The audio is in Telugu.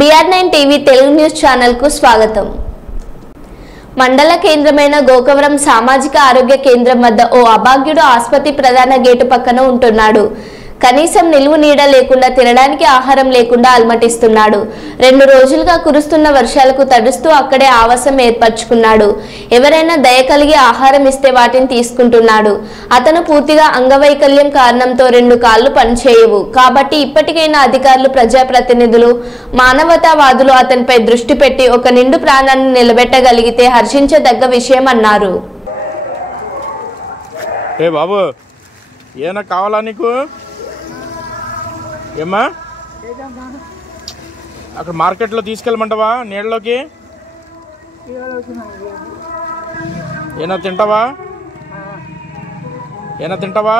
BR9 TV Telugu news channel కు స్వాగతం. మండల కేంద్రమైన గోకవరం సామాజిక ఆరోగ్య కేంద్రం వద్ద ఓ అభాగ్యుడు ఆసుపత్రి ప్రధాన గేటు పక్కన ఉంటున్నాడు. కనీసం నిలువు నీడ లేకుండా తినడానికి ఆహారం లేకుండా అల్మటిస్తున్నాడు. 2 రోజులుగా కురుస్తున్న వర్షాలకు తడుస్తూ అక్కడే ఆవాసం ఏర్పరచుకున్నాడు. ఎవరైనా దయ కలిగి ఆహారం ఇస్తే వాటిని తీసుకుంటున్నాడు. అతను పూర్తిగా అంగవైకల్యం కారణంతో 2 కాళ్ళు పనిచేయవు. కాబట్టి ఇప్పటికైనా అధికారులు, ప్రజాప్రతినిధులు, మానవతావాదులు అతనిపై దృష్టి పెట్టి ఒక నిండు ప్రాణాన్ని నిలబెట్టగలిగితే హర్షించదగ్గ విషయం అన్నారు. ఏ బాబు, ఏనా కావాలా నీకు? ఏమ్మా, అక్కడ మార్కెట్లో తీసుకెళ్ళమంటావా? నీళ్ళలోకి ఏనా తింటావా? ఏనా తింటావా?